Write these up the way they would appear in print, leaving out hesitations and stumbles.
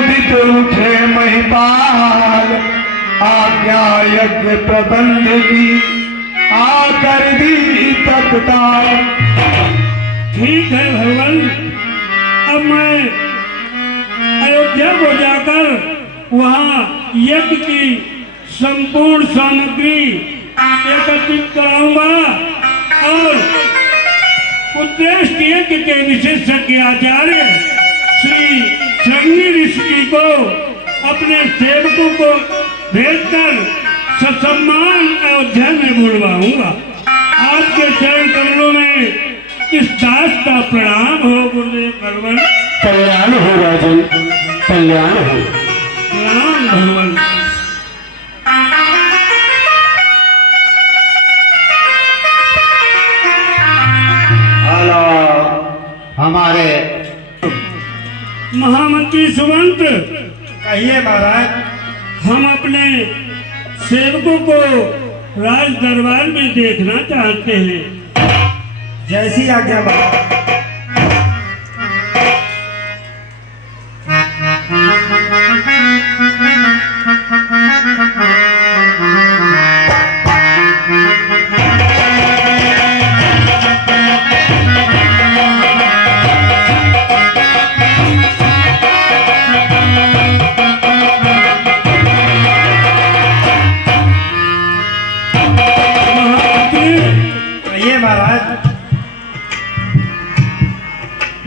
क्रोधित उठे महिपाल, आज्ञा यज्ञ प्रबंध की आकर दी तत्काल। ठीक है भगवान, अब मैं अयोध्या को जाकर वहाँ यज्ञ की संपूर्ण सामग्री एकत्रित कराऊंगा और उत्कृष्ट यज्ञ के विशेषज्ञ आचार्य श्री श्रृंगी ऋषि को अपने सेवकों को भेजकर ससम्मान अयोध्या में बुलवाऊंगा। आपके चरण कमलों में इस दास का प्रणाम हो गुरुदेव भगवान। कल्याण हो राजन, कल्याण हो। प्रणाम भगवान। हमारे महामंत्री सुमंत, कहिए महाराज। हम अपने सेवकों को राज दरबार में देखना चाहते हैं। जैसी आज्ञा महाराज।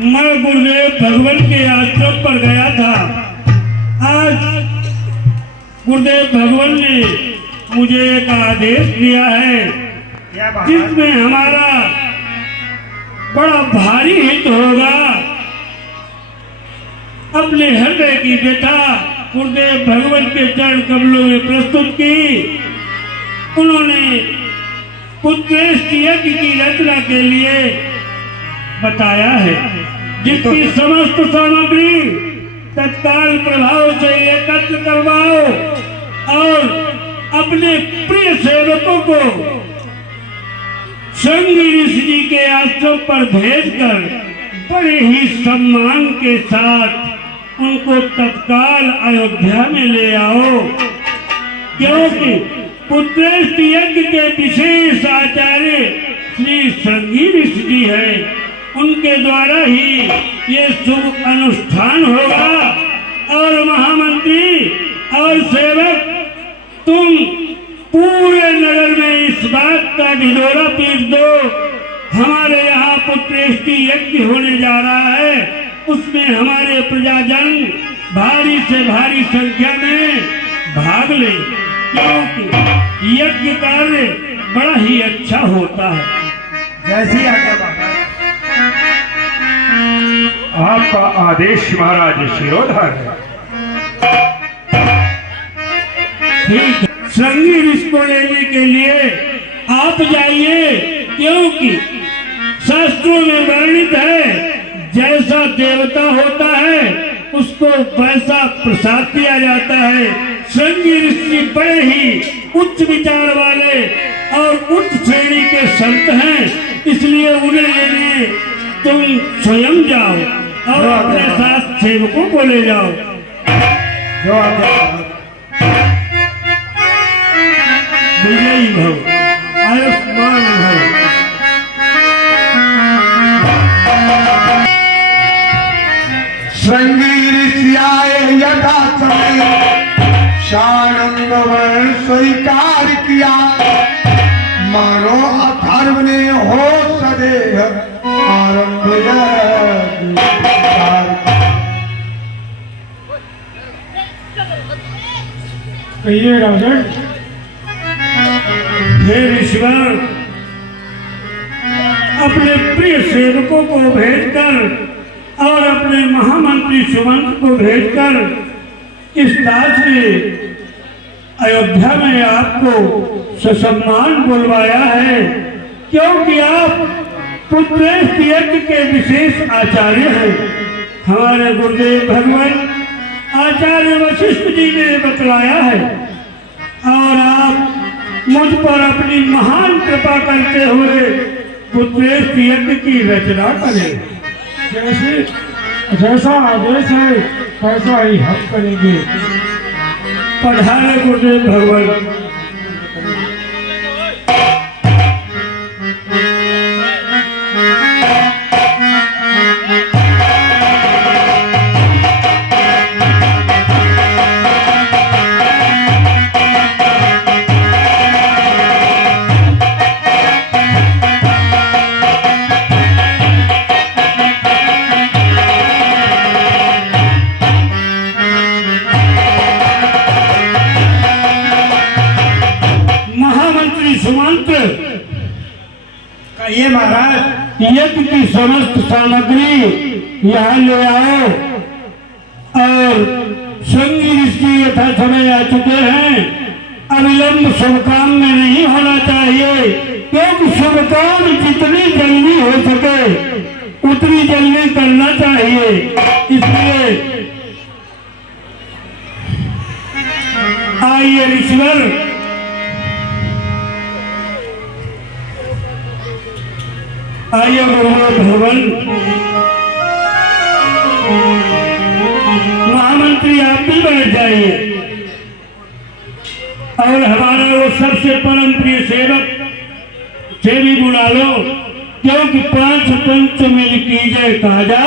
मैं गुरुदेव भगवान के आश्रम पर गया था। आज गुरुदेव भगवान ने मुझे एक आदेश दिया है जिसमें हमारा बड़ा भारी हित होगा। अपने हृदय की व्यथा गुरुदेव भगवान के चरण कमलों में प्रस्तुत की। उन्होंने उत्कृष्ट यज्ञ की रचना के लिए बताया है, जिसकी समस्त सामग्री तत्काल प्रभाव से एकत्र करवाओ और अपने प्रिय सेवकों को श्रृंगी ऋषि जी के आश्रम पर भेजकर बड़े ही सम्मान के साथ उनको तत्काल अयोध्या में ले आओ, क्योंकि उत्कृष्ट यज्ञ के विशेष आचार्य श्री श्रृंगी ऋषि जी हैं। उनके द्वारा ही ये शुभ अनुष्ठान होगा। और महामंत्री और सेवक, तुम पूरे नगर में इस बात का ढिढोरा पीट दो, हमारे यहाँ पुत्रेष्टि यज्ञ होने जा रहा है, उसमें हमारे प्रजाजन भारी से भारी संख्या में भाग ले, क्योंकि यज्ञ कार्य बड़ा ही अच्छा होता है। जैसी आज्ञा महाराज। आपका आदेश महाराज शिरोधार है। ठीक है, श्रृंगी ऋषि को लेने के लिए आप जाइए, क्योंकि शास्त्रों में वर्णित है जैसा देवता होता है उसको वैसा प्रसाद दिया जाता है। श्रृंगी ऋषि बड़े ही उच्च विचार वाले और उच्च श्रेणी के संत हैं, इसलिए उन्हें लेने तुम स्वयं जाओ और अपने साथ सेवकों को ले जाओ। जो आज्ञा। विजयी भव, आयुष्मान भव। श्रृंगी ऋषि आए यथा समय, शानंद वर स्वीकार किया, मानो अथर्व ने हो सदेह आरंभ यज्ञ। कहिए राजन। हे ऋषिवर, अपने प्रिय सेवकों को भेजकर और अपने महामंत्री सुमंत को भेजकर इस दास ने अयोध्या में आपको ससम्मान बुलवाया है, क्योंकि आप पुत्रेष्ट यज्ञ के विशेष आचार्य हैं। हमारे गुरुदेव भगवान आचार्य वशिष्ठ जी ने बतलाया है और आप मुझ पर अपनी महान कृपा करते हुए पुत्रेष्ट यज्ञ की रचना करें। जैसा आदेश है कैसा ही हक करेंगे। पधारे गुरुदेव भगवान। महामंत्री सुमंत, कहिए महाराज। यज्ञ की समस्त सामग्री यहाँ ले आओ और संगी ऋषि यथा समय आ चुके हैं। अविलंब शुभ काम में नहीं होना चाहिए, क्योंकि शुभ काम जितनी जल्दी हो सके उतनी जल्दी करना चाहिए। इसलिए आइए ईश्वर, आइए गुरुदेव भगवान। महामंत्री आप भी बैठ जाइए और हमारा वो सबसे परम प्रिय सेवक से भी बुला लो, क्योंकि 5 पंच मिल कीजिए काजा।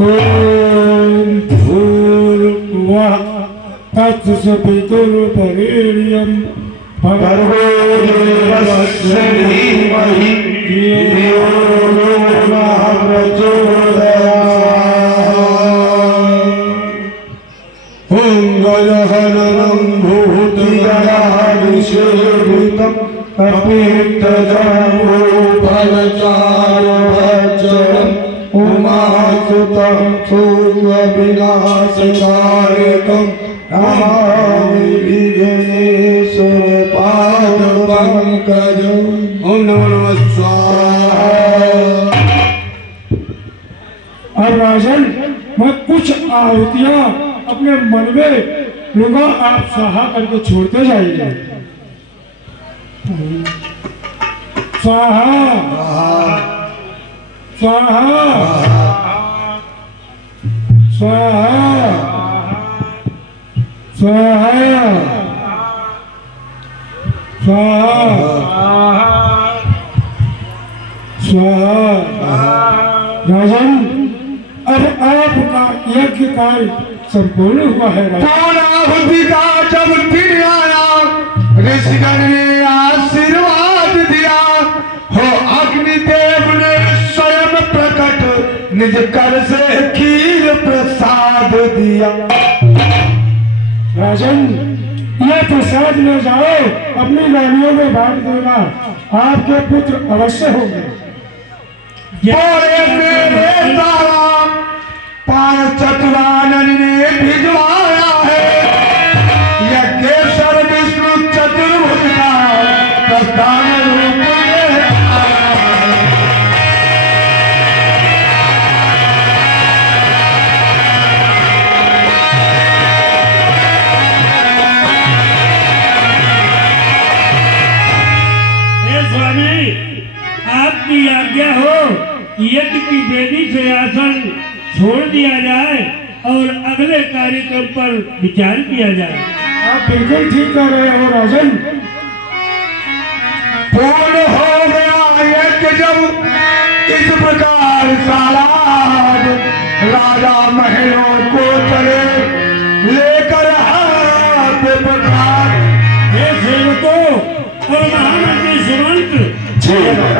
ओम भूर्भुवः तत्सवितुर्वरेण्यं भर्गो देवस्य धीमहि धियो यो नः प्रचोदयात्। ओम गजहननं भूतिगणाभिषेवितं कपित्थजम्बूफलचारुभक्षणम् उमासुतं सूर्यविनाशकारकं नमामि विघ्नेश्वरपादपङ्कजम्। ओम नमो नमः स्वाहा। अब राजन, मैं कुछ आहुतियां अपने मन में लूंगा, आप स्वाहा करके छोड़ते जाइए। स्वाहा स्वाहा स्वाहा स्वाहा स्वाहा। राजन, अब आपका यज्ञ कार्य संपूर्ण हुआ है। पूर्णाहुति का जब दिन आया, ऋषिगण ने आशीर्वाद दिया हो। अग्निदेव ने स्वयं प्रकट निज कर से खीर प्रसाद दिया। राजन, ये प्रसाद ले जाओ, अपनी रानियों में बांट देना, आपके पुत्र अवश्य होंगे। बोले मेरे तारा पांचतवानन ने भिजवाया है। यज्ञेश्वर विष्णु चतुर्भुज का प्रस्थान रूप में आया है। हे स्वामी, आपकी आज्ञा हो, यज्ञ की वेदी से आसन छोड़ दिया जाए और अगले कार्यक्रम पर विचार किया जाए। आप बिल्कुल ठीक कर रहे हो राजन। पूर्ण हो गया यज्ञ जब इस प्रकार सालाद, राजा महलों को चले लेकर हाथ प्रकार। हे सेवकों और महामंत्री सुमंत,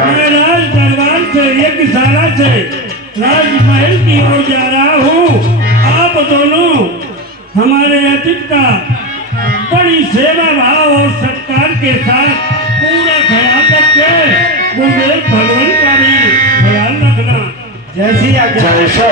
मैं राज दरबार से यज्ञशाला से राजमहल की ओर जा रहा हूँ। आप दोनों हमारे अतिथि का बड़ी सेवा भाव और सत्कार के साथ पूरा ख्याल रखे। गुरुदेव भगवान का भी ख्याल रखना। जैसी आज्ञा। जैसा